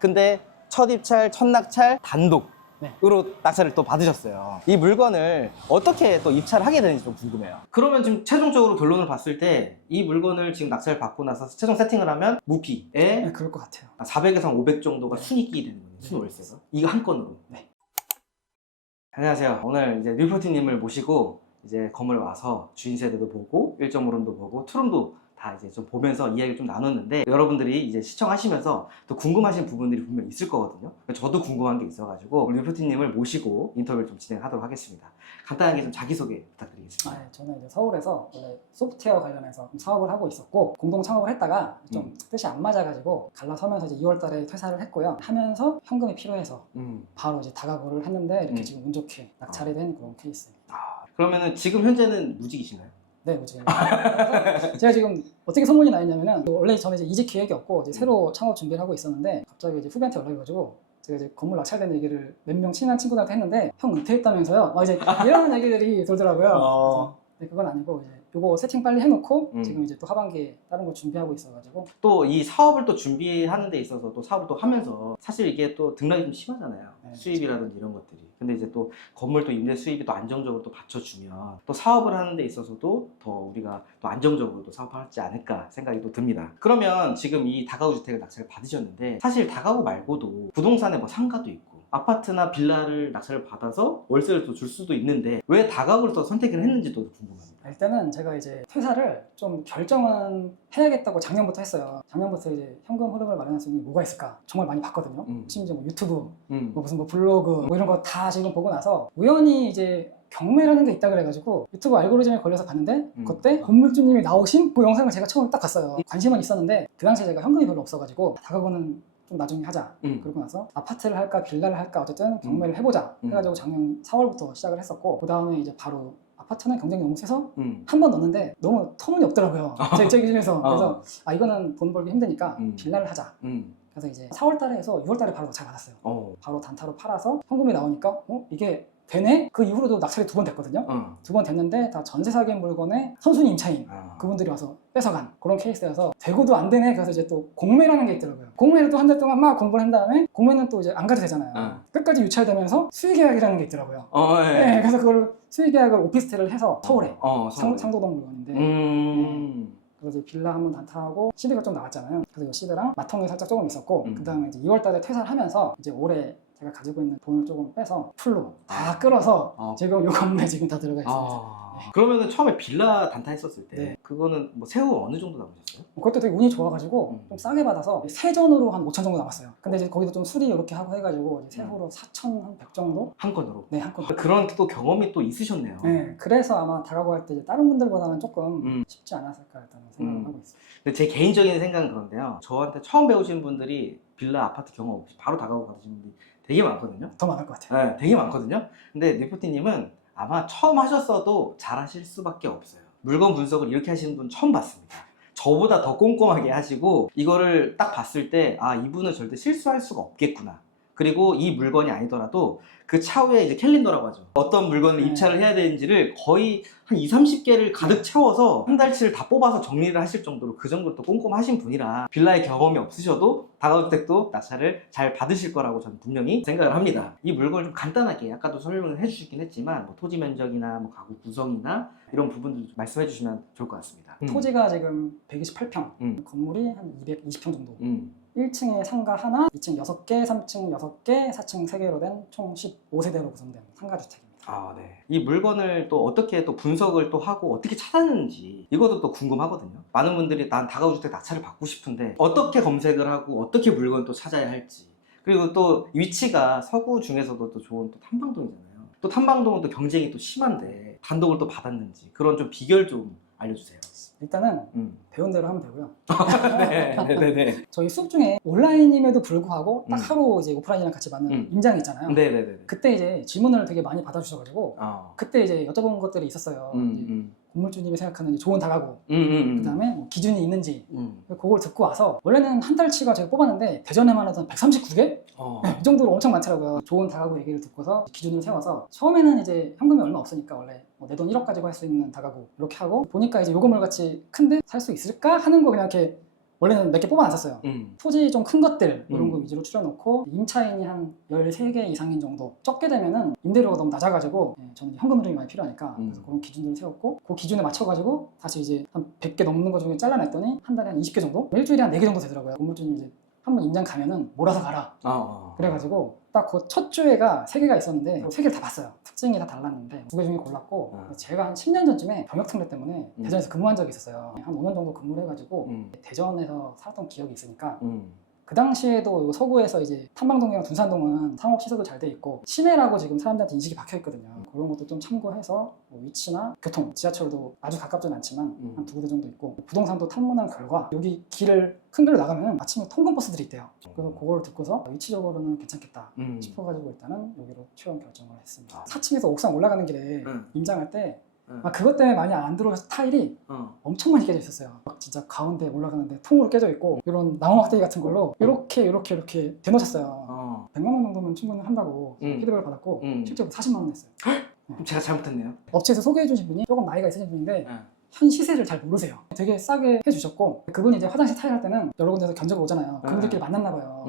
근데 첫 입찰, 첫 낙찰 단독으로 네. 낙찰을 또 받으셨어요. 이 물건을 어떻게 또 입찰을 하게 되는지 좀 궁금해요. 그러면 지금 최종적으로 결론을 봤을 때 이 물건을 지금 낙찰을 받고 나서 최종 세팅을 하면 무피에 네, 그럴 것 같아요. 400에서 500 정도가 네. 순이익이 되는 거예요. 순월세가. 이거 한 건으로. 네. 안녕하세요. 오늘 이제 뉴프로티님을 모시고 이제 건물 와서 주인 세대도 보고 1.5룸도 보고 투룸도 다 이제 좀 보면서 이야기를 좀 나눴는데, 여러분들이 이제 시청하시면서 또 궁금하신 부분들이 분명 있을 거거든요. 저도 궁금한 게 있어가지고 우리 뉴프로티님을 모시고 인터뷰를 좀 진행하도록 하겠습니다. 간단하게 좀 자기소개 부탁드리겠습니다. 네, 저는 이제 서울에서 원래 소프트웨어 관련해서 좀 사업을 하고 있었고 공동 창업을 했다가 좀 뜻이 안 맞아가지고 갈라서면서 이제 2월달에 퇴사를 했고요. 하면서 현금이 필요해서 바로 이제 다가구를 했는데 이렇게 지금 운 좋게 낙찰이 된 그런 케이스입니다. 그러면은 지금 현재는 무직이시나요? 네, 뭐지? 제가 지금 어떻게 소문이 나 있냐면은 원래 저는 이제 이직 계획이 없고 이제 새로 창업 준비를 하고 있었는데 갑자기 이제 후배한테 연락이 가지고 제가 이제 건물 낙찰된 얘기를 몇 명 친한 친구들한테 했는데 형 은퇴했다면서요? 막 이제 이런 얘기들이 돌더라고요. 그래서 네, 그건 아니고 이제 요거 세팅 빨리 해놓고 지금 이제 또 하반기에 다른 거 준비하고 있어가지고 또 이 사업을 또 준비하는 데 있어서 또 사업을 또 하면서 사실 이게 또 등락이 좀 심하잖아요. 네, 수입이라든지 이런 것들이. 근데 이제 또 건물 또 임대 수입이 또 안정적으로 또 받쳐주면 또 사업을 하는 데 있어서도 더 우리가 또 안정적으로 또 사업하지 않을까 생각이 또 듭니다. 그러면 지금 이 다가구 주택을 낙찰을 받으셨는데, 사실 다가구 말고도 부동산에 뭐 상가도 있고 아파트나 빌라를 낙찰을 받아서 월세를 또 줄 수도 있는데 왜 다가구를 또 선택을 했는지도 궁금합니다. 일단은 제가 이제 퇴사를 좀 결정은 해야겠다고 작년부터 했어요. 작년부터 이제 현금 흐름을 마련할 수 있는 게 뭐가 있을까 정말 많이 봤거든요. 심지어 뭐 유튜브, 뭐 무슨 뭐 블로그 뭐 이런 거 다 지금 보고 나서 우연히 이제 경매라는 게 있다 그래가지고 유튜브 알고리즘에 걸려서 봤는데 그때 건물주님이 나오신 그 영상을 제가 처음에 딱 봤어요. 관심은 있었는데 그 당시에 제가 현금이 별로 없어가지고 다가구는 좀 나중에 하자. 그러고 나서 아파트를 할까 빌라를 할까 어쨌든 경매를 해보자 해가지고 작년 4월부터 시작을 했었고, 그 다음에 이제 바로 아파트는 경쟁이 너무 세서 한 번 넣었는데 너무 터무니없더라고요. 제 기준에서. 그래서 아 이거는 돈 벌기 힘드니까 빌라를 하자. 그래서 이제 4월달에 해서 6월달에 바로 낙찰 받았어요. 바로 단타로 팔아서 현금이 나오니까 이게 되네? 그 이후로도 낙찰이 2번 됐거든요. 2번 됐는데 다 전세 사기인 물건에 선순위 임차인 그분들이 와서 뺏어간 그런 케이스여서 되고도 안 되네. 그래서 이제 또 공매라는 게 있더라고요. 공매를 또 한 달 동안 막 공부를 한 다음에 공매는 또 이제 안 가도 되잖아요. 끝까지 유찰되면서 수의계약이라는 게 있더라고요. 네, 그래서 그걸 수의계약을 오피스텔을 해서 서울에 상도동 물건인데 그래서 이제 빌라 한번 단타하고 시드가 좀 나왔잖아요. 그래서 이 시드랑 마통이 살짝 조금 있었고 그 다음에 이제 2월달에 퇴사를 하면서 이제 올해 제가 가지고 있는 돈을 조금 빼서 풀로 다 끌어서 지금 요 건물에 지금 다 들어가 있습니다. 그러면은 처음에 빌라 단타 했었을 때 네. 그거는 뭐 세후 어느 정도 남으셨어요? 그것도 되게 운이 좋아가지고 좀 싸게 받아서 세전으로 한 5천 정도 남았어요. 근데 이제 거기도 좀 수리 이렇게 하고 해가지고 이제 세후로 4,100 정도? 한 건으로? 네, 한 건. 그런 또 경험이 또 있으셨네요. 네, 그래서 아마 다가구 할 때 이제 다른 분들보다는 조금 쉽지 않았을까 일단은 생각을 하고 있어요. 근데 제 개인적인 생각은 그런데요. 저한테 처음 배우신 분들이 빌라 아파트 경험 없이 바로 다가구 받으신 분들이 되게 많거든요. 더 많을 것 같아요. 네, 되게 많거든요. 근데 니포티님은 아마 처음 하셨어도 잘하실 수밖에 없어요. 물건 분석을 이렇게 하시는 분 처음 봤습니다. 저보다 더 꼼꼼하게 하시고 이거를 딱 봤을 때 아, 이분은 절대 실수할 수가 없겠구나. 그리고 이 물건이 아니더라도 그 차후에 이제 캘린더라고 하죠. 어떤 물건을 입찰을 해야 되는지를 거의 한 20, 30개를 가득 채워서 한 달치를 다 뽑아서 정리를 하실 정도로 그 정도로 또 꼼꼼하신 분이라 빌라의 경험이 없으셔도 다가구주택도 낙찰을 잘 받으실 거라고 저는 분명히 생각을 합니다. 이 물건을 좀 간단하게 아까도 설명을 해주시긴 했지만 뭐 토지 면적이나 뭐 가구 구성이나 이런 부분들 좀 말씀해 주시면 좋을 것 같습니다. 토지가 지금 128평, 건물이 한 220평 정도. 1층에 상가 하나, 2층 6개, 3층 6개, 4층 3개로 된 총 15세대로 구성된 상가주택입니다. 아, 네. 이 물건을 또 어떻게 또 분석을 또 하고 어떻게 찾았는지 이것도 또 궁금하거든요. 많은 분들이 난 다가구주택 낙찰을 받고 싶은데 어떻게 검색을 하고 어떻게 물건을 또 찾아야 할지, 그리고 또 위치가 서구 중에서도 또 좋은 또 탐방동이잖아요. 또 탐방동은 또 경쟁이 또 심한데 단독을 또 받았는지 그런 좀 비결 좀 알려주세요. 일단은 배운 대로 하면 되고요. 네네네. 저희 수업 중에 온라인임에도 불구하고 딱 하루 이제 오프라인이랑 같이 받는 임장이 있잖아요. 네네네. 그때 이제 질문을 되게 많이 받아주셔가지고 그때 이제 여쭤본 것들이 있었어요. 건물주님이 생각하는 좋은 다가구, 그 다음에 뭐 기준이 있는지 그걸 듣고 와서 원래는 한 달치가 제가 뽑았는데 대전에만 해도 139개? 네, 이 정도로 엄청 많더라고요. 좋은 다가구 얘기를 듣고서 기준을 세워서 처음에는 이제 현금이 얼마 없으니까 원래 뭐 내 돈 1억 가지고 할 수 있는 다가구 이렇게 하고 보니까 이제 요 건물 같이 큰데 살 수 있을까 하는 거 그냥 이렇게 원래는 몇 개 뽑아놨었어요. 토지 좀 큰 것들 이런 거 음. 위주로 추려놓고 임차인이 한 13개 이상인 정도 적게 되면은 임대료가 너무 낮아가지고 저는 현금 흐름이 많이 필요하니까 그래서 그런 기준들을 세웠고 그 기준에 맞춰가지고 다시 이제 한 100개 넘는 거 중에 잘라냈더니 한 달에 한 20개 정도? 일주일에 한 4개 정도 되더라고요. 건물주님 이제 한번 임장 가면은 몰아서 가라. 그래가지고 딱 그 첫 주에가 3개가 있었는데 3개를 다 봤어요. 특징이 다 달랐는데 2개 중에 골랐고 제가 한 10년 전쯤에 병역특례 때문에 대전에서 근무한 적이 있었어요. 한 5년 정도 근무를 해가지고 대전에서 살았던 기억이 있으니까 그 당시에도 서구에서 이제 탐방동이랑 둔산동은 상업시설도 잘 돼 있고 시내라고 지금 사람들한테 인식이 박혀 있거든요. 그런 것도 좀 참고해서 뭐 위치나 교통, 지하철도 아주 가깝진 않지만 한 2군데 정도 있고 부동산도 탐문한 결과 여기 큰 길로 나가면 아침에 통근버스들이 있대요. 그래서 그걸 듣고서 위치적으로는 괜찮겠다 싶어가지고 일단은 여기로 취업 결정을 했습니다. 4층에서 옥상 올라가는 길에 임장할 때 그것 때문에 많이 안 들어오셔서 타일이 엄청 많이 깨져 있었어요. 막 진짜 가운데 올라가는데 통으로 깨져 있고 이런 나무 막대기 같은 걸로 이렇게 대놓으셨어요. 100만 원 정도면 충분히 한다고 피드백을 받았고 실제로 40만 원 냈어요. 그럼 제가 잘못했네요. 업체에서 소개해 주신 분이 조금 나이가 있으신 분인데 현 시세를 잘 모르세요. 되게 싸게 해주셨고 그분이 이제 화장실 타일 할 때는 여러 군데서 견적을 오잖아요. 그분들끼리 만났나 봐요.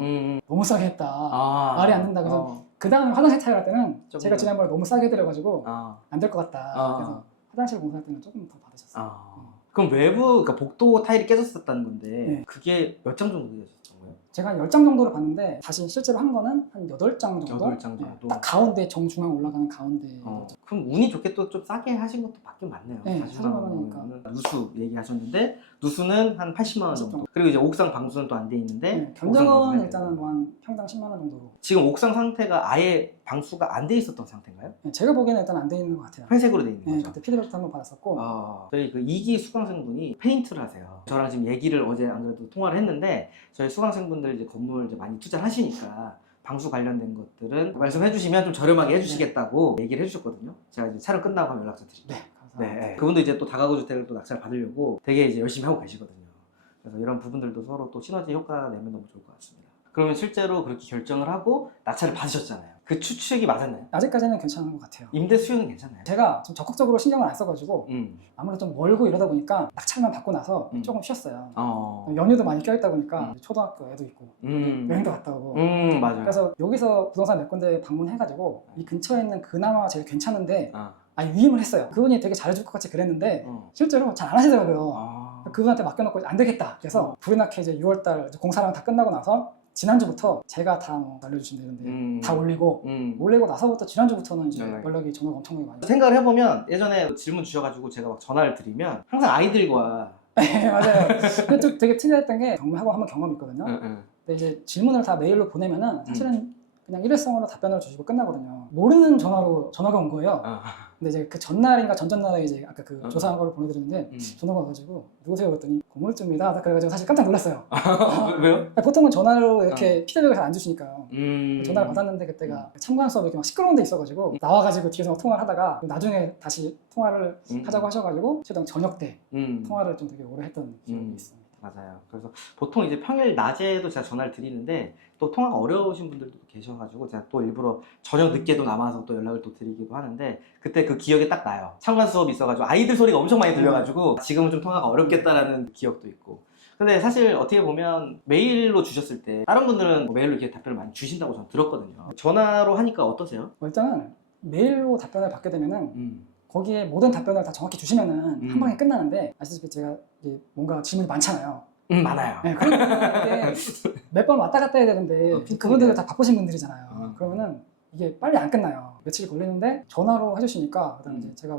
너무 싸게 했다. 말이 안 된다. 그래서 그 다음에 화장실 타일 할 때는 제가 지난번에 너무 싸게 해드려가지고 안 될 것 같다. 그래서 화장실 공사할 때는 조금 더 받으셨어요. 그럼 외부, 그러니까 복도 타일이 깨졌었다는 건데 그게 몇 장 정도 깨졌었던 거예요? 제가 한 10장 정도를 봤는데 다시 실제로 한 거는 한 8장 정도? 8장 정도? 딱 가운데 정중앙 올라가는 가운데 그럼 운이 좋게 또 좀 싸게 하신 것도 맞긴 맞네요. 네, 40만 40만 원이니까. 누수 얘기하셨는데 누수는 한 80만 원 정도. 그리고 이제 옥상 방수는 또 안 돼 있는데 견적은 일단은 뭐 한 평당 10만 원 정도로. 지금 옥상 상태가 아예 방수가 안 돼 있었던 상태인가요? 네, 제가 보기에는 일단 안 돼 있는 것 같아요. 회색으로 돼 있는 네, 거죠? 그때 피드백도 한번 받았었고 저희 그 2기 수강생분이 페인트를 하세요. 저랑 지금 얘기를 어제 안 그래도 통화를 했는데 저희 수강생분들 이제 건물 이제 많이 투자를 하시니까 방수 관련된 것들은 말씀해 주시면 좀 저렴하게 해주시겠다고 얘기를 해주셨거든요. 제가 이제 촬영 끝나고 한번 연락처 드릴게요. 네, 감사합니다. 네, 그분도 이제 또 다가구 주택을 또 낙찰 받으려고 되게 이제 열심히 하고 계시거든요. 그래서 이런 부분들도 서로 또 시너지 효과 내면 너무 좋을 것 같습니다. 그러면 실제로 그렇게 결정을 하고 낙찰을 받으셨잖아요. 그 추측이 맞았나요? 아직까지는 괜찮은 것 같아요. 임대 수요는 괜찮나요? 제가 좀 적극적으로 신경을 안 써가지고 아무래도 좀 멀고 이러다 보니까 낙찰만 받고 나서 조금 쉬었어요. 연휴도 많이 껴있다 보니까 초등학교 애도 있고 여행도 갔다 오고 맞아요. 그래서 여기서 부동산 몇 군데 방문해가지고 이 근처에 있는 그나마 제일 괜찮은데 위임을 했어요. 그분이 되게 잘해줄 것 같이 그랬는데 실제로 잘 안 하시더라고요. 그분한테 맡겨놓고 안 되겠다. 그래서 불이 나게 이제 6월달 공사랑 다 끝나고 나서 지난주부터 제가 다 뭐 알려주신다 이런데 다 올리고 나서부터 지난주부터는 이제 연락이 전화가 엄청나게 많이 생각을 해보면 예전에 질문 주셔가지고 제가 막 전화를 드리면 항상 아이들과 네, 맞아요. 근데 좀 되게 특이했던 게 경험하고 한번 경험이 있거든요. 근데 이제 질문을 다 메일로 보내면은 사실은 그냥 일회성으로 답변을 주시고 끝나거든요. 모르는 전화가 온 거예요. 근데 이제 그 전날인가 전전날에 이제 아까 그 조사한 거를 보내드렸는데 전화가 와가지고 누구세요? 그랬더니 건물주입니다. 그래가지고 사실 깜짝 놀랐어요. 왜요? 보통은 전화로 이렇게 피드백을 잘 안 주시니까 전화를 받았는데 그때가 참관 수업 이렇게 막 시끄러운 데 있어가지고 나와가지고 뒤에서 통화를 하다가 나중에 다시 또 통화를 하자고 하셔가지고 최근 저녁 때 통화를 좀 되게 오래 했던 기억이 있습니다. 맞아요. 그래서 보통 이제 평일 낮에도 제가 전화를 드리는데 또 통화가 어려우신 분들도 계셔가지고 제가 또 일부러 저녁 늦게도 남아서 또 연락을 또 드리기도 하는데 그때 그 기억이 딱 나요. 참관 수업이 있어가지고 아이들 소리가 엄청 많이 들려가지고 지금은 좀 통화가 어렵겠다라는 기억도 있고. 근데 사실 어떻게 보면 메일로 주셨을 때 다른 분들은 뭐 메일로 이렇게 답변을 많이 주신다고 저는 들었거든요. 전화로 하니까 어떠세요? 일단은 메일로 답변을 받게 되면은 거기에 모든 답변을 다 정확히 주시면은 한 방에 끝나는데 아시다시피 제가 이게 뭔가 질문이 많잖아요. 많아요. 네, 그런데 몇 번 왔다 갔다 해야 되는데 그분들은 다 바쁘신 분들이잖아요. 그러면은 이게 빨리 안 끝나요. 며칠 걸리는데 전화로 해주시니까 그다음에 이제 제가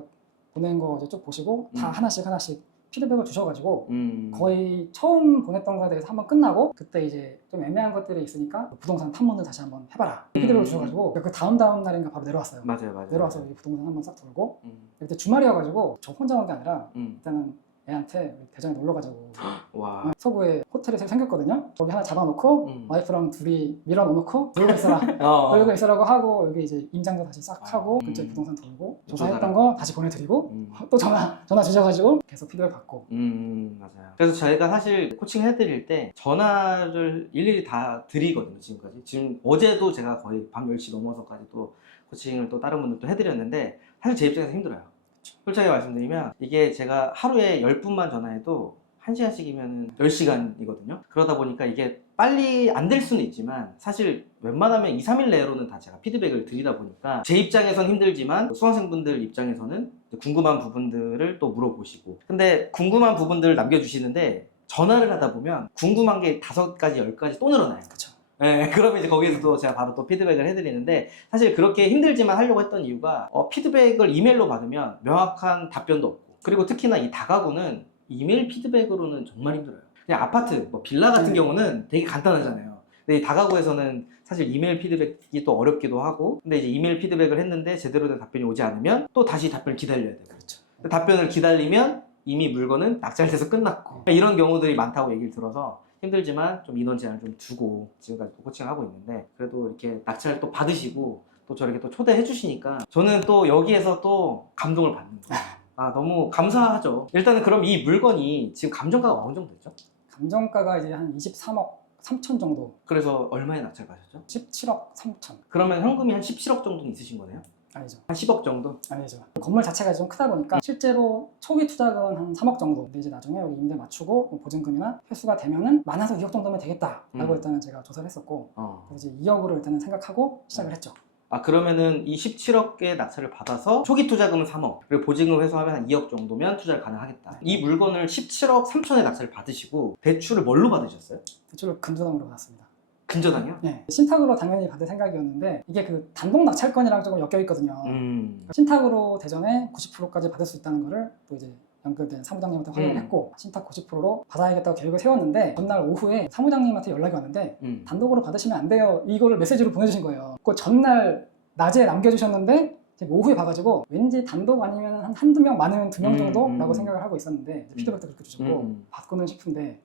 보낸 거 이제 쭉 보시고 다 하나씩 피드백을 주셔가지고 거의 처음 보냈던 거에 대해서 한번 끝나고 그때 이제 좀 애매한 것들이 있으니까 부동산 탐문을 다시 한번 해봐라 피드백을 주셔가지고 그 다음 날인가 바로 내려왔어요. 맞아요. 내려와서 이 부동산 한번 싹 돌고 그때 주말이어가지고 저 혼자 온 게 아니라 일단은 애한테 대전에 놀러가자고 와. 서구에 호텔이 새로 생겼거든요. 거기 하나 잡아놓고 와이프랑 둘이 밀어놓고 놀고 있어라 놀고 있으라고 하고 여기 이제 임장도 다시 싹 하고 근처에 부동산 돌고 조사했던 거 다시 보내드리고 또 전화 주셔가지고 계속 피드백 받고 맞아요. 그래서 저희가 사실 코칭 해드릴 때 전화를 일일이 다 드리거든요. 지금까지 지금 어제도 제가 거의 밤 10시 넘어서까지 또 코칭을 또 다른 분들도 해드렸는데 사실 제 입장에서 힘들어요. 솔직하게 말씀드리면 이게 제가 하루에 10분만 전화해도 1시간씩이면 10시간이거든요. 그러다 보니까 이게 빨리 안 될 수는 있지만 사실 웬만하면 2, 3일 내로는 다 제가 피드백을 드리다 보니까 제 입장에선 힘들지만 수강생분들 입장에서는 궁금한 부분들을 또 물어보시고, 근데 궁금한 부분들을 남겨주시는데 전화를 하다 보면 궁금한 게 5가지, 10가지 또 늘어나요. 그렇죠. 네, 그러면 이제 거기에서도 제가 바로 또 피드백을 해드리는데, 사실 그렇게 힘들지만 하려고 했던 이유가 피드백을 이메일로 받으면 명확한 답변도 없고, 그리고 특히나 이 다가구는 이메일 피드백으로는 정말 힘들어요. 그냥 아파트, 뭐 빌라 같은 경우는 되게 간단하잖아요. 근데 이 다가구에서는 사실 이메일 피드백이 또 어렵기도 하고, 근데 이제 이메일 피드백을 했는데 제대로 된 답변이 오지 않으면 또 다시 답변을 기다려야 돼요. 그렇죠. 답변을 기다리면 이미 물건은 낙찰돼서 끝났고, 이런 경우들이 많다고 얘기를 들어서 힘들지만 좀 인원 제한을 좀 두고 지금까지 또 코칭을 하고 있는데, 그래도 이렇게 낙찰을 또 받으시고 또 저렇게 또 초대해 주시니까 저는 또 여기에서 또 감동을 받는 거예요. 아, 너무 감사하죠. 일단은 그럼 이 물건이 지금 감정가가 어느 정도 됐죠? 감정가가 이제 한 23억 3천 정도. 그래서 얼마에 낙찰 가셨죠? 17억 3천. 그러면 현금이 한 17억 정도는 있으신 거네요? 아니죠. 한 10억 정도? 아니죠. 건물 자체가 좀 크다 보니까 실제로 초기 투자금은 한 3억 정도. 근데 이제 나중에 여기 임대 맞추고 뭐 보증금이나 회수가 되면은 많아서 2억 정도면 되겠다라고 일단은 제가 조사를 했었고, 그래서 이제 2억으로 일단은 생각하고 시작을 했죠. 아, 그러면은 이 17억의 낙찰을 받아서 초기 투자금은 3억, 그리고 보증금 회수하면 한 2억 정도면 투자를 가능하겠다. 이 물건을 17억 3천에 낙찰을 받으시고 대출을 뭘로 받으셨어요? 대출을 근저당으로 받았습니다. 근저당이요? 네. 신탁으로 당연히 받을 생각이었는데 이게 그 단독 낙찰권이랑 조금 엮여 있거든요. 신탁으로 대전에 90%까지 받을 수 있다는 거를 또 이제 연결된 사무장님한테 확인을 했고, 신탁 90%로 받아야겠다고 계획을 세웠는데 전날 오후에 사무장님한테 연락이 왔는데 단독으로 받으시면 안 돼요, 이거를 메시지로 보내주신 거예요. 그 전날 낮에 남겨주셨는데 오후에 봐가지고 왠지 단독 아니면 한 한두 명, 많으면 2명 정도라고 생각을 하고 있었는데 피드백도 그렇게 주셨고 받고는 싶은데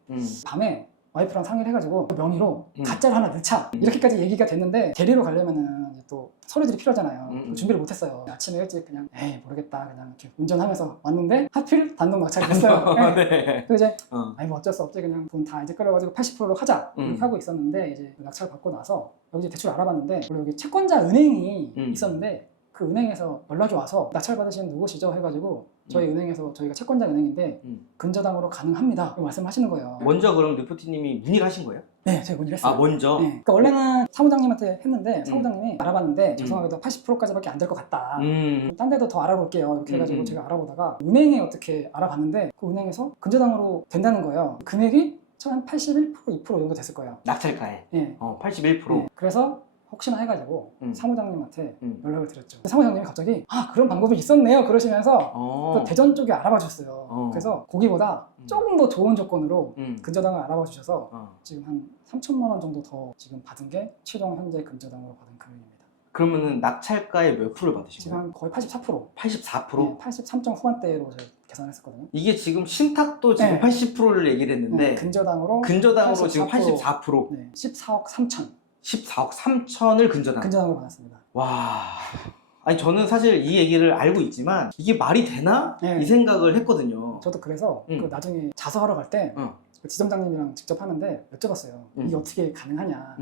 밤에 와이프랑 상의를 해가지고 명의로 가짜를 하나 넣자 이렇게까지 얘기가 됐는데, 대리로 가려면은 이제 또 서류들이 필요하잖아요. 준비를 못했어요. 아침에 일찍 그냥 에이 모르겠다 그냥 이렇게 운전하면서 왔는데 하필 단독 낙찰이 됐어요. 네. 그래서 이제 아니 뭐 어쩔 수 없지, 그냥 돈 다 이제 끌어가지고 80%로 하자 이렇게 하고 있었는데, 이제 낙찰 받고 나서 여기 이제 대출 알아봤는데 원래 여기 채권자 은행이 있었는데 그 은행에서 연락이 와서 낙찰 받으신 누구시죠 해가지고 저희 은행에서, 저희가 채권자 은행인데 근저당으로 가능합니다 이렇게 말씀하시는 거예요. 먼저 그럼 르포티님이 문의를 하신 거예요? 네, 제가 문의를 했어요. 아, 먼저? 네. 그러니까 원래는 사무장님한테 했는데 사무장님이 알아봤는데 죄송하게도 80%까지밖에 안 될 것 같다. 딴 데도 더 알아볼게요 이렇게 해가지고 제가 알아보다가 은행에 어떻게 알아봤는데 그 은행에서 근저당으로 된다는 거예요. 금액이 한 81%, 2% 정도 됐을 거예요. 낙찰가에? 네. 81%? 네. 그래서 혹시나 해가지고 사무장님한테 연락을 드렸죠. 사무장님이 갑자기 그런 방법이 있었네요 그러시면서 또 대전 쪽에 알아봐 주셨어요. 그래서 거기보다 조금 더 좋은 조건으로 근저당을 알아봐 주셔서 지금 한 3천만 원 정도 더 지금 받은 게 최종 현재 근저당으로 받은 금액입니다. 그러면은 낙찰가의 몇 프로를 받으신 지금 거예요? 한 거의 84%. 84%? 네, 83점 후반대로 제가 계산했었거든요. 이게 지금 신탁도 지금 네. 80%를 얘기를 했는데 근저당으로 지금 84%? 네, 14억 3천. 14억 3천을 근저당으로 받았습니다. 와, 아니 저는 사실 이 얘기를 알고 있지만 이게 말이 되나? 네. 이 생각을 했거든요. 저도 그래서 그 나중에 자서하러 갈 때 그 지점장님이랑 직접 하는데 여쭤봤어요. 이게 어떻게 가능하냐.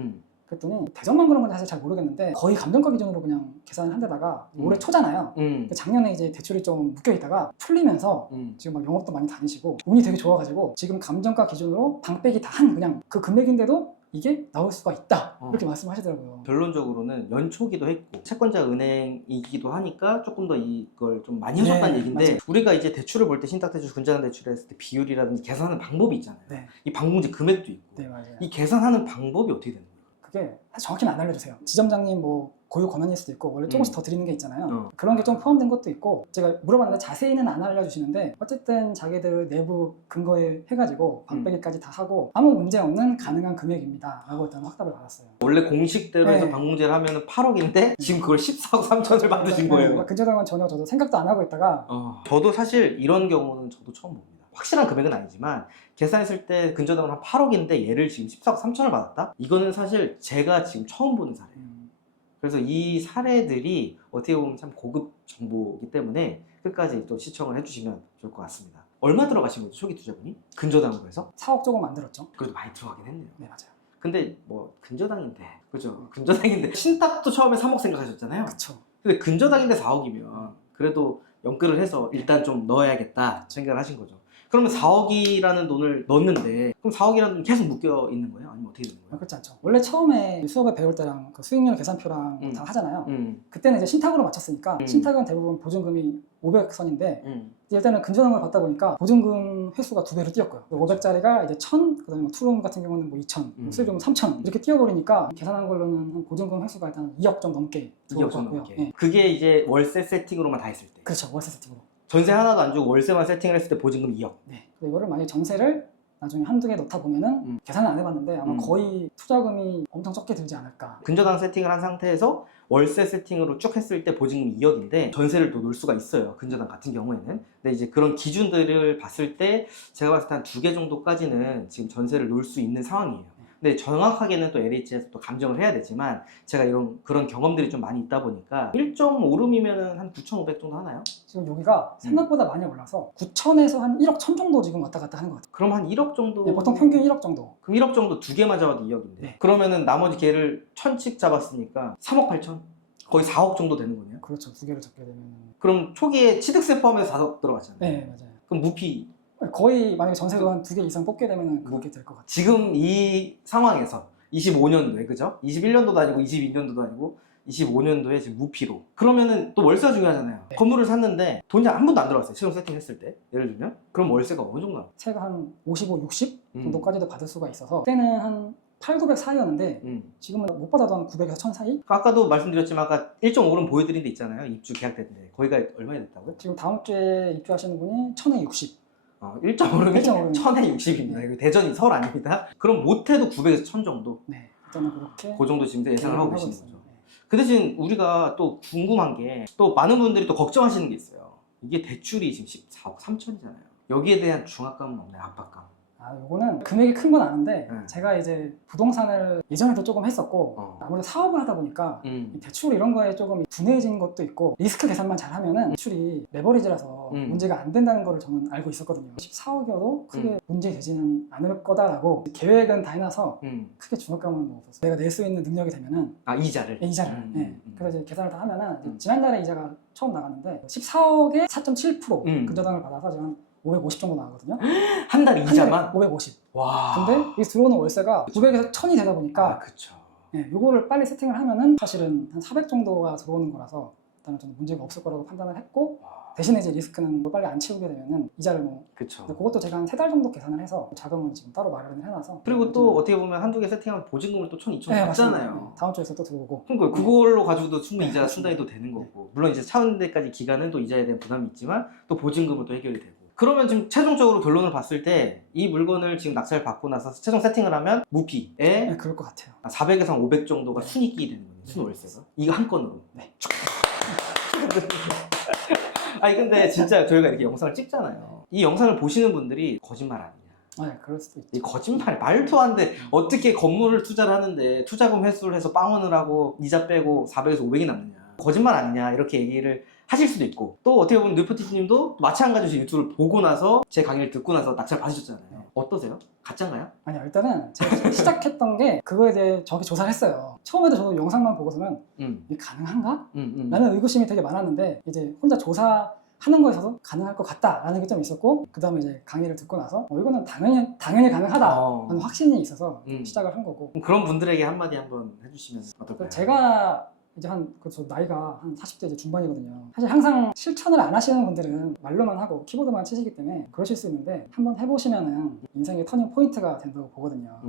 그랬더니 대전만 그런 건 사실 잘 모르겠는데 거의 감정가 기준으로 그냥 계산을 한 데다가 올해 초잖아요. 작년에 이제 대출이 좀 묶여 있다가 풀리면서 지금 막 영업도 많이 다니시고 운이 되게 좋아가지고 지금 감정가 기준으로 방 빼기 다 한 그냥 그 금액인데도 이게 나올 수가 있다 이렇게 말씀하시더라고요. 결론적으로는 연초기도 했고 채권자 은행이기도 하니까 조금 더 이걸 좀 많이 하셨다는 얘기인데, 맞아요. 우리가 이제 대출을 볼 때 신탁대출, 근저당 대출을 했을 때 비율이라든지 계산하는 방법이 있잖아요. 네. 이 방문지 금액도 있고. 네, 맞아요. 이 계산하는 방법이 어떻게 되는 거예요? 그게 사실 정확히는 안 알려주세요. 지점장님 뭐 고유 권한일 수도 있고 원래 조금씩 더 드리는 게 있잖아요. 그런 게 좀 포함된 것도 있고, 제가 물어봤는데 자세히는 안 알려주시는데 어쨌든 자기들 내부 근거에 해가지고 방빼기까지 다 하고 아무 문제 없는 가능한 금액입니다 라고 일단 확답을 받았어요. 원래 공식대로 해서 네. 방문제를 하면 8억인데 지금 그걸 14억 3천을 받으신 거예요. 근저당은 전혀 저도 생각도 안 하고 있다가 저도 사실 이런 경우는 저도 처음 봅니다. 확실한 금액은 아니지만 계산했을 때 근저당은 한 8억인데 얘를 지금 14억 3천을 받았다? 이거는 사실 제가 지금 처음 보는 사례예요. 그래서 이 사례들이 어떻게 보면 참 고급 정보이기 때문에 끝까지 또 시청을 해주시면 좋을 것 같습니다. 얼마 들어가신 거죠, 초기 투자분이? 근저당으로 해서? 4억 조금 만들었죠. 그래도 많이 들어가긴 했네요. 네, 맞아요. 근데 뭐 근저당인데, 그죠? 근저당인데 신탁도 처음에 3억 생각하셨잖아요. 그렇죠. 근데 근저당인데 4억이면 그래도 연끌을 해서 일단 좀 넣어야겠다 생각을 하신 거죠. 그러면 4억이라는 돈을 넣었는데 그럼 4억이라는 돈이 계속 묶여 있는 거예요? 아니면 어떻게 되는 거예요? 그렇지 않죠. 원래 처음에 수업에 배울 때랑 그 수익률 계산표랑 다 하잖아요. 그때는 이제 신탁으로 맞췄으니까 신탁은 대부분 보증금이 500선인데 일단은 근저당을 받다 보니까 보증금 횟수가 2배로 뛰었고요. 500짜리가 이제 1000, 그다음에 뭐 투룸 같은 경우는 뭐 2000, 수익금은 3000 이렇게 뛰어버리니까 계산한 걸로는 한 보증금 횟수가 일단 2억 좀 넘게 들어올 것 같고요. 네. 그게 이제 월세 세팅으로만 다 했을 때. 그렇죠. 월세 세팅으로. 전세 하나도 안 주고 월세만 세팅을 했을 때 보증금 2억. 네. 근데 이거를 만약에 전세를 나중에 한두 개 넣다 보면은 계산을 안 해봤는데 아마 거의 투자금이 엄청 적게 들지 않을까. 근저당 세팅을 한 상태에서 월세 세팅으로 쭉 했을 때 보증금 2억인데 전세를 또 놓을 수가 있어요. 근저당 같은 경우에는. 근데 이제 그런 기준들을 봤을 때 제가 봤을 때 한 2개 정도까지는 지금 전세를 놓을 수 있는 상황이에요. 근데 정확하게는 또 LH에서 또 감정을 해야 되지만 제가 그런 경험들이 좀 많이 있다 보니까 1.5룸이면은 한 9,500 정도 하나요? 지금 여기가 생각보다 많이 올라서 9천에서 한 1억 1천 정도 지금 왔다 갔다 하는 것 같아요. 그럼 한 1억 정도? 네, 보통 평균 1억 정도. 그럼 1억 정도 2개만 잡아도 2억인데 네. 그러면은 나머지 개를 1000씩 잡았으니까 3억 8천? 거의 4억 정도 되는 거네요? 그렇죠. 2개를 잡게 되면. 그럼 초기에 취득세 포함해서 4억 들어갔잖아요. 네, 맞아요. 그럼 무피 거의 만약에 전세도 한 2개 이상 뽑게 되면 그렇게 될 것 같아요. 지금 이 상황에서 25년도에 그죠? 21년도도 아니고 22년도도 아니고 25년도에 지금 무피로 그러면은 또 월세가 중요하잖아요. 네. 건물을 샀는데 돈이 한 번도 안 들어갔어요. 최종 세팅했을 때 예를 들면 그럼 월세가 어느 정도 나와요? 세가 한 55, 60 정도까지도 받을 수가 있어서 그때는 한 8, 900 사이였는데 지금은 못 받아도 한 900에서 1000 사이? 아까도 말씀드렸지만 아까 1.5룸 보여드린 데 있잖아요. 입주 계약됐는데 거기가 얼마나 됐다고요? 지금 다음 주에 입주하시는 분이 1000에 60. 1.5룸이 1.5룸. 1000에 60입니다. 이거 대전이 서울 아닙니다. 그럼 못해도 900에서 1000 정도? 네, 일단은 그렇게 그 정도 지금 예상을 하고 계시는 있습니다. 거죠. 그 대신 우리가 또 궁금한 게 또 많은 분들이 또 걱정하시는 게 있어요. 이게 대출이 지금 14억 3천이잖아요. 여기에 대한 중압감은 없나요? 압박감? 요거는 금액이 큰 건 아는데 네. 제가 이제 부동산을 예전에도 조금 했었고 아무래도 사업을 하다 보니까 이 대출 이런 거에 조금 둔해진 것도 있고 리스크 계산만 잘하면은 대출이 레버리지라서 문제가 안 된다는 거를 저는 알고 있었거든요. 14억이어도 크게 문제 되지는 않을 거다라고 계획은 다 해놔서 크게 중압감은 없었어요. 내가 낼 수 있는 능력이 되면은 이자를? 이자를. 네. 그래서 이제 계산을 다 하면은 이제 지난달에 이자가 처음 나갔는데 14억에 4.7% 근저당을 받아서 지금 550 정도 나가거든요. 한 달 이자만? 550. 와. 근데 이 들어오는 월세가 900에서 1000이 되다 보니까 그쵸. 네, 요거를 빨리 세팅을 하면은 사실은 한 400 정도가 들어오는 거라서 일단은 좀 문제가 없을 거라고 판단을 했고 대신에 이제 리스크는 빨리 안 채우게 되면은 이자를 그쵸. 그것도 제가 한 3달 정도 계산을 해서 자금은 지금 따로 마련을 해놔서 그리고 또 어떻게 보면 한두 개 세팅하면 보증금을 또 1,200 네, 받잖아요. 네, 다음 주에서 또 들어오고 그러니까 그걸로 가지고도 충분히 이자 네, 순다해도 되는 거고 물론 이제 차는 데까지 기간은 또 이자에 대한 부담이 있지만 또 보증금은 또 해결이 되고 그러면 지금 최종적으로 결론을 봤을 때 이 물건을 지금 낙찰을 받고 나서 최종 세팅을 하면 무피에 네, 그럴 것 같아요. 400에서 500 정도가 네. 순이익이 되는 거예요. 순월세가. 이거 한 건으로. 네. 아니 근데 진짜 저희가 이렇게 영상을 찍잖아요. 이 영상을 보시는 분들이 거짓말 아니냐. 네, 그럴 수도 있죠. 이 거짓말 말도 안 돼. 어떻게 건물을 투자를 하는데 투자금 회수를 해서 빵원을 하고 이자 빼고 400에서 500이 남느냐. 거짓말 아니냐 이렇게 얘기를 하실 수도 있고 또 어떻게 보면 뉴포티님도 마찬가지로 유튜브를 보고 나서 제 강의를 듣고 나서 낙찰 받으셨잖아요. 어떠세요? 가짜인가요? 아니요, 일단은 제가 시작했던 게 그거에 대해 정확히 조사를 했어요. 처음에도 저도 영상만 보고서는 이게 가능한가? 라는 의구심이 되게 많았는데 이제 혼자 조사하는 거에서도 가능할 것 같다라는 게 좀 있었고 그 다음에 이제 강의를 듣고 나서 이거는 당연히 가능하다라는 확신이 있어서 시작을 한 거고 그런 분들에게 한마디 한번 해주시면 어떨까요? 제가 이제 저 나이가 한 40대 이제 중반이거든요. 사실 항상 실천을 안 하시는 분들은 말로만 하고 키보드만 치시기 때문에 그러실 수 있는데 한번 해보시면은 인생의 터닝 포인트가 된다고 보거든요.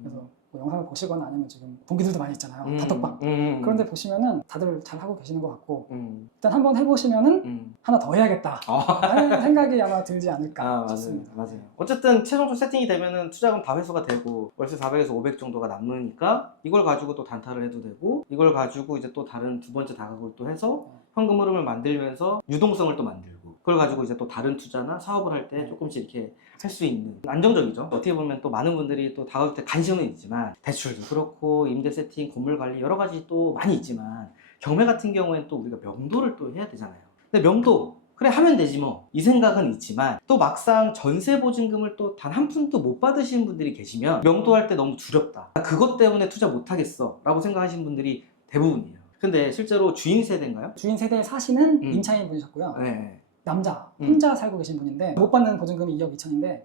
그래서 뭐 영상을 보시거나 아니면 지금 동기들도 많이 있잖아요. 단톡방. 그런데 보시면은 다들 잘 하고 계시는 것 같고 일단 한번 해보시면은 하나 더 해야겠다 하는 생각이 아마 들지 않을까 싶습니다. 맞아요. 어쨌든 최종적 세팅이 되면은 투자금 다 회수가 되고 월세 400에서 500 정도가 남으니까 이걸 가지고 또 단타를 해도 되고 이걸 가지고 이제 또 다른 두 번째 다각을 또 해서 현금 흐름을 만들면서 유동성을 또 만들고 그걸 가지고 이제 또 다른 투자나 사업을 할 때 조금씩 이렇게 할 수 있는 안정적이죠. 어떻게 보면 또 많은 분들이 또 다가올 때 관심은 있지만 대출도 그렇고 임대 세팅, 건물 관리 여러 가지 또 많이 있지만 경매 같은 경우에는 또 우리가 명도를 또 해야 되잖아요. 근데 명도 그래 하면 되지 뭐 이 생각은 있지만 또 막상 전세 보증금을 또 단 한 푼도 못 받으시는 분들이 계시면 명도할 때 너무 두렵다. 그것 때문에 투자 못 하겠어 라고 생각하시는 분들이 대부분이에요. 근데 실제로 주인 세대인가요? 주인 세대에 사시는 임차인 분이셨고요. 네. 남자 혼자 살고 계신 분인데 못 받는 보증금이 2억 2천인데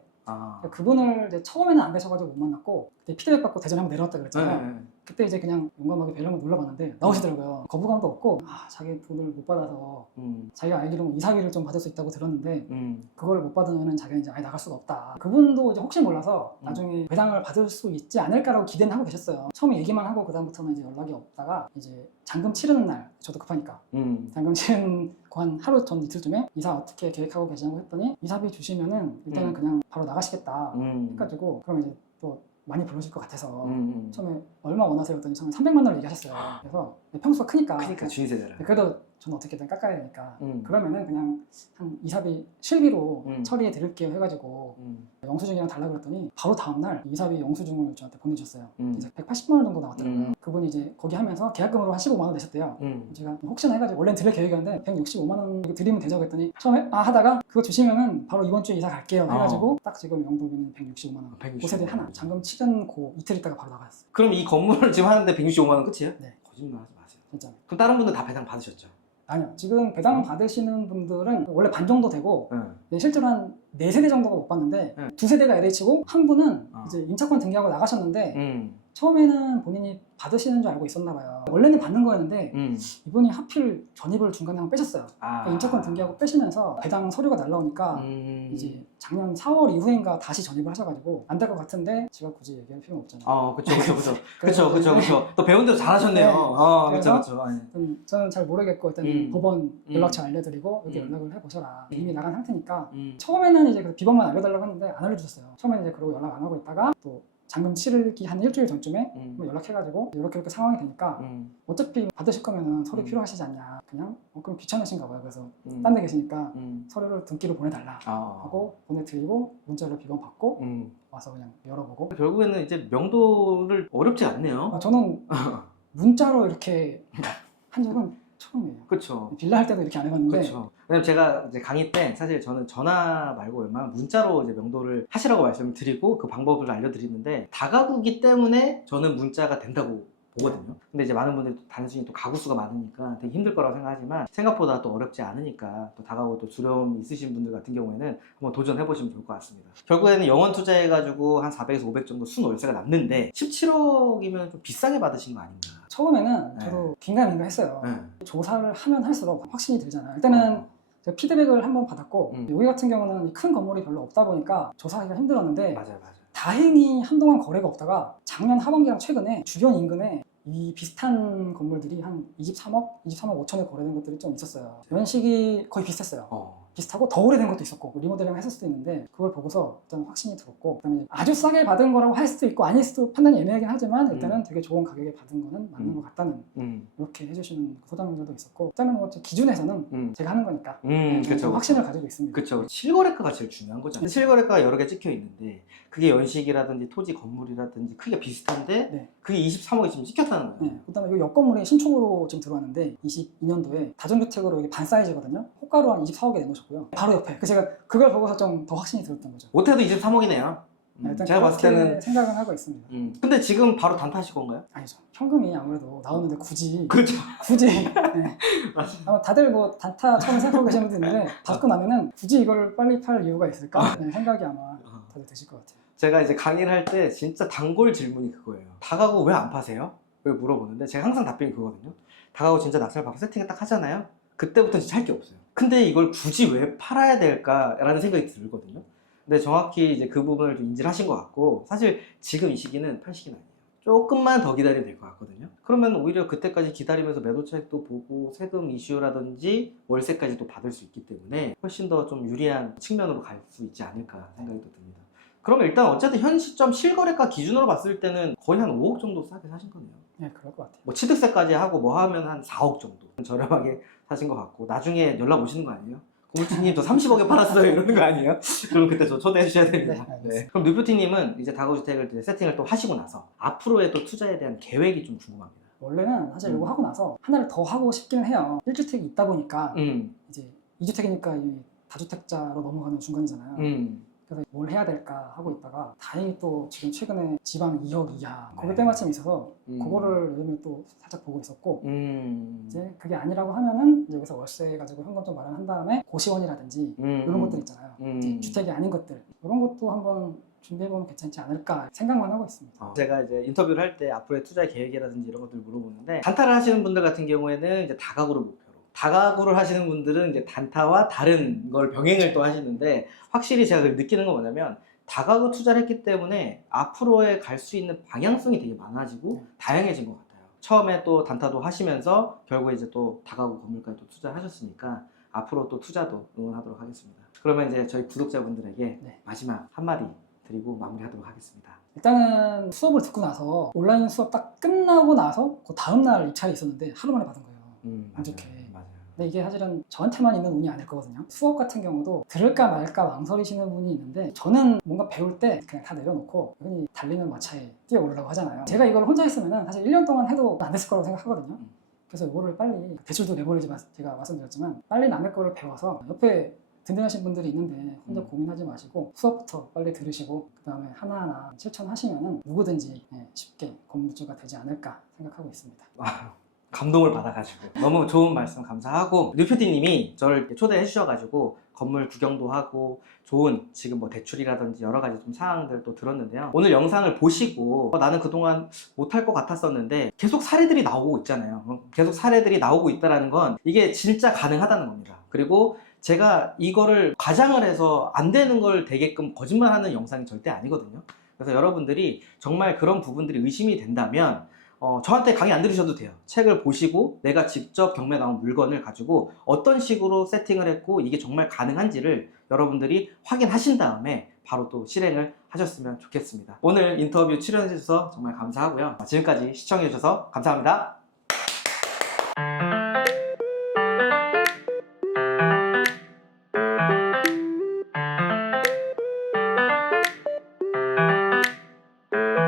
그분을 이제 처음에는 안 계셔가지고 못 만났고 그때 피드백 받고 대전에 한번 내려왔다 그랬잖아요. 그때 이제 그냥 용감하게 뵈려고 한번 놀러봤는데 나오시더라고요. 거부감도 없고 자기 돈을 못 받아서 자기가 알기로는 이사비를 좀 받을 수 있다고 들었는데 그걸 못 받으면 자기가 이제 아예 나갈 수가 없다. 그분도 이제 혹시 몰라서 나중에 배당을 받을 수 있지 않을까라고 기대는 하고 계셨어요. 처음에 얘기만 하고 그 다음부터는 이제 연락이 없다가 이제 잔금 치르는 날 저도 급하니까 잔금 치르는 한 하루 전 이틀쯤에 이사 어떻게 계획하고 계시냐고 했더니 이사비 주시면은 일단은 그냥 바로 나가시겠다 해가지고 그럼 이제 또 많이 불러줄 것 같아서 처음에 얼마 원하세요 했더니 처음에 300만 원을 얘기하셨어요. 그래서 평수가 크니까 주인세잖아. 그래도 저는 어떻게든 깎아야 되니까 그러면은 그냥 한 이사비 실비로 처리해 드릴게요 해가지고 영수증이랑 달라고 그랬더니 바로 다음날 이사비 영수증을 저한테 보내주셨어요. 이제 180만 원 정도 나왔더라고요. 그분이 이제 거기 하면서 계약금으로 한 15만 원 내셨대요. 제가 혹시나 해가지고 원래는 드릴 계획이었는데 165만 원 드리면 되죠 했더니 처음에 하다가 그거 주시면은 바로 이번 주에 이사 갈게요 해가지고 딱 지금 영도비는 165만 원. 5세대 하나. 잔금 치른 고 이틀 있다가 바로 나갔어요. 그럼 이 건물을 지금 하는데 165만 원 끝이에요? 네. 거짓말하지 마세요. 진짜. 그럼 다른 분들 다 배당 받으셨죠? 아니요. 지금 배당 받으시는 분들은 원래 반 정도 되고 실제로 한 4세대 정도가 못 받는데 2세대가 LH고 한 분은 이제 임차권 등기하고 나가셨는데 처음에는 본인이 받으시는 줄 알고 있었나 봐요. 원래는 받는 거였는데 이분이 하필 전입을 중간에 한번 빼셨어요. 그러니까 임차권 등기하고 빼시면서 배당 서류가 날라오니까 이제 작년 4월 이후인가 다시 전입을 하셔가지고 안 될 것 같은데 제가 굳이 얘기할 필요는 없잖아요. 그쵸. 또 배운 대로 잘하셨네요. 네. 그쵸. 저는 잘 모르겠고 일단 법원 연락처 알려드리고 여기 연락을 해보셔라. 이미 나간 상태니까 처음에는 이제 그 비번만 알려달라고 했는데 안 알려주셨어요. 처음에는 이제 그러고 연락 안 하고 있다가 또 잔금 치르기 한 일주일 전쯤에 한번 연락해가지고 이렇게 상황이 되니까 어차피 받으실 거면은 서류 필요하시지 않냐. 그냥 그럼 귀찮으신가 봐요. 그래서 딴 데 계시니까 서류를 등기로 보내달라 하고 보내드리고 문자로 비번 받고 와서 그냥 열어보고 결국에는 이제 명도를 어렵지 않네요. 저는 문자로 이렇게 한 적은 처음이에요. 그렇죠. 빌라 할 때도 이렇게 안 해봤는데. 그렇죠. 왜냐면 제가 이제 강의 때 사실 저는 전화 말고 웬만하면 문자로 이제 명도를 하시라고 말씀을 드리고 그 방법을 알려드리는데 다가구기 때문에 저는 문자가 된다고 보거든요. 근데 이제 많은 분들이 단순히 또 가구 수가 많으니까 되게 힘들 거라고 생각하지만 생각보다 또 어렵지 않으니까 또 다가구 또 두려움 있으신 분들 같은 경우에는 한번 도전해 보시면 좋을 것 같습니다. 결국에는 영원 투자해가지고 한 400에서 500 정도 순월세가 남는데 17억이면 좀 비싸게 받으신 거 아닌가? 처음에는 저도 긴가민가 했어요. 조사를 하면 할수록 확신이 들잖아요. 일단은 제가 피드백을 한번 받았고 여기 같은 경우는 큰 건물이 별로 없다 보니까 조사하기가 힘들었는데 맞아요. 다행히 한동안 거래가 없다가 작년 하반기랑 최근에 주변 인근에 이 비슷한 건물들이 한 23억 5천에 거래된 것들이 좀 있었어요. 연식이 거의 비슷했어요. 비슷하고 더 오래된 것도 있었고 리모델링을 했을 수도 있는데 그걸 보고서 일단 확신이 들었고 그다음에 아주 싸게 받은 거라고 할 수도 있고 아닐 수도 판단이 애매하긴 하지만 일단은 되게 좋은 가격에 받은 거는 맞는 것 같다는 이렇게 해주시는 소장님들도 있었고 그다음에 뭐 기준에서는 제가 하는 거니까 그쵸. 확신을 가지고 있습니다. 그렇죠. 실거래가가 제일 중요한 거잖아요. 실거래가가 여러 개 찍혀 있는데 그게 연식이라든지 토지 건물이라든지 크기가 비슷한데 그게 23억이 지금 찍혔다는 거예요. 그다음에 이 옆 건물이 신축으로 지금 들어왔는데 22년도에 다중주택으로 여기 반 사이즈거든요. 호가로 한 24억에 내놓으셨고요. 바로 옆에. 제가 그걸 보고서 좀 더 확신이 들었던 거죠. 못해도 23억이네요. 일단 제가 봤을 때는 생각은 하고 있습니다. 근데 지금 바로 단타하실 건가요? 아니죠. 현금이 아무래도 나오는데 굳이 그렇죠. 아마 다들 뭐 단타 처음 생각하고 계시는 분들 있는데 받고 나면은 굳이 이걸 빨리 팔 이유가 있을까? 생각이 아마 다들 드실 것 같아요. 제가 이제 강의를 할 때 진짜 단골 질문이 그거예요. 다가구 왜 안 파세요? 왜 물어보는데 제가 항상 답변이 그거거든요. 다가구 진짜 낙찰 받고 세팅을 딱 하잖아요. 그때부터 진짜 할 게 없어요. 근데 이걸 굳이 왜 팔아야 될까라는 생각이 들거든요. 근데 정확히 이제 그 부분을 좀 인지를 하신 것 같고 사실 지금 이 시기는 팔 시기는 아니에요. 조금만 더 기다리면 될 것 같거든요. 그러면 오히려 그때까지 기다리면서 매도차익도 보고 세금 이슈라든지 월세까지 또 받을 수 있기 때문에 훨씬 더 좀 유리한 측면으로 갈 수 있지 않을까 생각이 또 듭니다. 그러면 일단 어쨌든 현 시점 실거래가 기준으로 봤을 때는 거의 한 5억 정도 싸게 사신 거네요. 네, 그럴 것 같아요. 뭐 취득세까지 하고 뭐 하면 한 4억 정도 저렴하게 사신 것 같고 나중에 연락 오시는 거 아니에요? 고물치님 저 30억에 팔았어요 이러는 거 아니에요? 그럼 그때 저 초대해 주셔야 됩니다. 네. 그럼 누뷰티님은 이제 다가구주택을 세팅을 또 하시고 나서 앞으로의 또 투자에 대한 계획이 좀 궁금합니다. 원래는 사실 이거 하고 나서 하나를 더 하고 싶기는 해요. 1주택이 있다 보니까 이제 2주택이니까 이 다주택자로 넘어가는 중간이잖아요. 그래서 뭘 해야 될까 하고 있다가 다행히 또 지금 최근에 지방 2억 이하 거기 때마침 있어서 그거를 요즘에 또 살짝 보고 있었고 이제 그게 아니라고 하면은 이제 여기서 월세 가지고 현금 좀 마련한 다음에 고시원이라든지 이런 것들 있잖아요. 이제 주택이 아닌 것들 이런 것도 한번 준비해보면 괜찮지 않을까 생각만 하고 있습니다. 제가 이제 인터뷰를 할 때 앞으로의 투자 계획이라든지 이런 것들을 물어보는데 단타를 하시는 분들 같은 경우에는 이제 다가구를 목표로 다가구를 하시는 분들은 이제 단타와 다른 걸 병행을 또 하시는데 확실히 제가 느끼는 건 뭐냐면 다가구 투자를 했기 때문에 앞으로에 갈 수 있는 방향성이 되게 많아지고 다양해진 것 같아요. 처음에 또 단타도 하시면서 결국에 이제 또 다가구 건물까지 또 투자하셨으니까 앞으로 또 투자도 응원하도록 하겠습니다. 그러면 이제 저희 구독자분들에게 마지막 한마디 드리고 마무리하도록 하겠습니다. 일단은 수업을 듣고 나서 온라인 수업 딱 끝나고 나서 그 다음날 입찰이 있었는데 하루 만에 받은 거예요. 안 좋게. 맞아요. 근데 이게 사실은 저한테만 있는 운이 아닐 거거든요. 수업 같은 경우도 들을까 말까 망설이시는 분이 있는데 저는 뭔가 배울 때 그냥 다 내려놓고 흔히 달리는 마차에 뛰어오르라고 하잖아요. 제가 이걸 혼자 했으면 사실 1년 동안 해도 안 됐을 거라고 생각하거든요. 그래서 이거를 빨리 대출도 내버리지 마, 제가 말씀드렸지만 빨리 남의 거를 배워서 옆에 든든하신 분들이 있는데 혼자 고민하지 마시고 수업부터 빨리 들으시고 그 다음에 하나하나 실천하시면은 누구든지 쉽게 건물주가 되지 않을까 생각하고 있습니다. 감동을 받아가지고 너무 좋은 말씀 감사하고 뉴표디님이 저를 초대해 주셔가지고 건물 구경도 하고 좋은 지금 뭐 대출이라든지 여러 가지 좀 사항들 또 들었는데요. 오늘 영상을 보시고 나는 그동안 못할 것 같았었는데 계속 사례들이 나오고 있잖아요. 계속 사례들이 나오고 있다는 건 이게 진짜 가능하다는 겁니다. 그리고 제가 이거를 과장을 해서 안 되는 걸 되게끔 거짓말하는 영상이 절대 아니거든요. 그래서 여러분들이 정말 그런 부분들이 의심이 된다면 저한테 강의 안 들으셔도 돼요. 책을 보시고 내가 직접 경매 나온 물건을 가지고 어떤 식으로 세팅을 했고 이게 정말 가능한지를 여러분들이 확인하신 다음에 바로 또 실행을 하셨으면 좋겠습니다. 오늘 인터뷰 출연해 주셔서 정말 감사하고요. 지금까지 시청해 주셔서 감사합니다.